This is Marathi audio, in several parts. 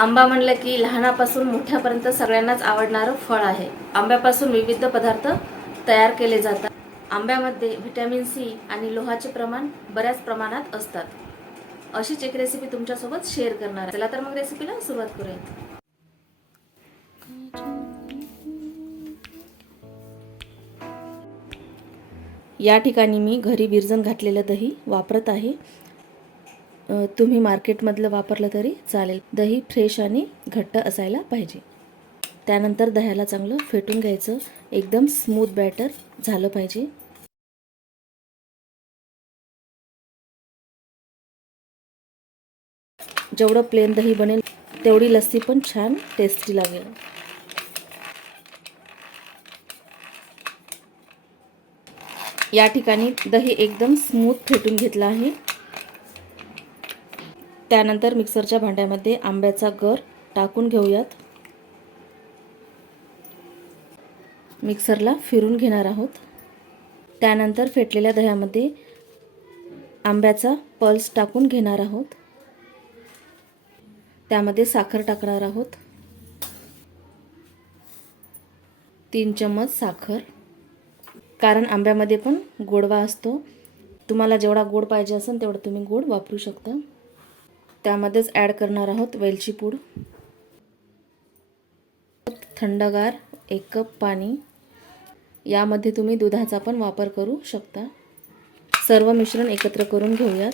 आंबा म्हणलं की लहानापासून मोठ्यापर्यंत सगळ्यांनाच आवडणारं फळ आहे. आंब्यापासून विविध पदार्थ तयार केले जातात. आंब्यामध्ये व्हिटॅमिन सी आणि लोहाचे प्रमाण बऱ्याच प्रमाणात असतात. अशीच एक रेसिपी तुमच्यासोबत शेअर करणार आहे. चला तर मग रेसिपीला सुरुवात करूया. या ठिकाणी मी घरी विरजण घातलेलं दही वापरत आहे. तुम्ही मार्केटमधलं वापरलं तरी चालेल. दही फ्रेश आणि घट्ट असायला पाहिजे. त्यानंतर दह्याला चांगलं फेटून घ्यायचं. एकदम स्मूथ बॅटर झालं पाहिजे. जेवढं प्लेन दही बनेल तेवढी लस्सी पण छान टेस्टी लागेल. या ठिकाणी दही एकदम स्मूथ फेटून घेतला आहे. त्यानंतर मिक्सरच्या भांड्यामध्ये आंब्याचा गर टाकून घेऊयात. मिक्सरला फिरून घेणार आहोत. त्यानंतर फेटलेल्या दह्यामध्ये आंब्याचा पल्स टाकून घेणार आहोत. त्यामध्ये साखर टाकणार आहोत. 3 चम्मच साखर, कारण आंब्यामध्ये पण गोडवा असतो. तुम्हाला जेवढा गोड पाहिजे असेल तेवढं तुम्ही गोड वापरू शकता. त्यामध्येच ॲड करणार आहोत वेलची पूड. थंडगार 1 कप पाणी. यामध्ये तुम्ही दुधाचा पण वापर करू शकता. सर्व मिश्रण एकत्र करून घेऊयात.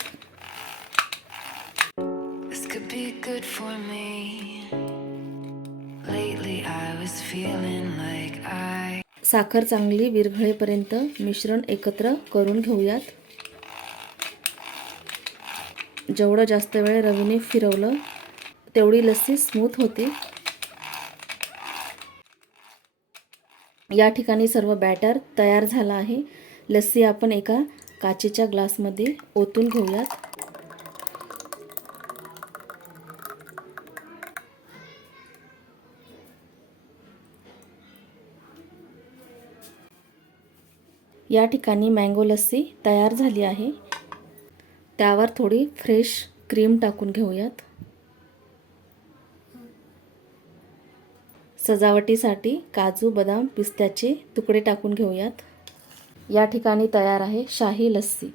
साखर चांगली विरघळेपर्यंत मिश्रण एकत्र करून घेऊयात. जेवढं जास्त वेळ रवीने फिरवलं तेवढी लस्सी स्मूथ होते. या ठिकाणी सर्व बॅटर तयार झाला आहे. लस्सी आपण एका काचेच्या ग्लासमध्ये ओतून घेऊयात. या ठिकाणी मँगो लस्सी तयार झाली आहे. त्यावर थोडी फ्रेश क्रीम टाकून घेऊयात. सजावटीसाठी काजू, बदाम, पिस्त्याचे तुकडे टाकून घेऊयात. या ठिकाणी तयार आहे शाही लस्सी.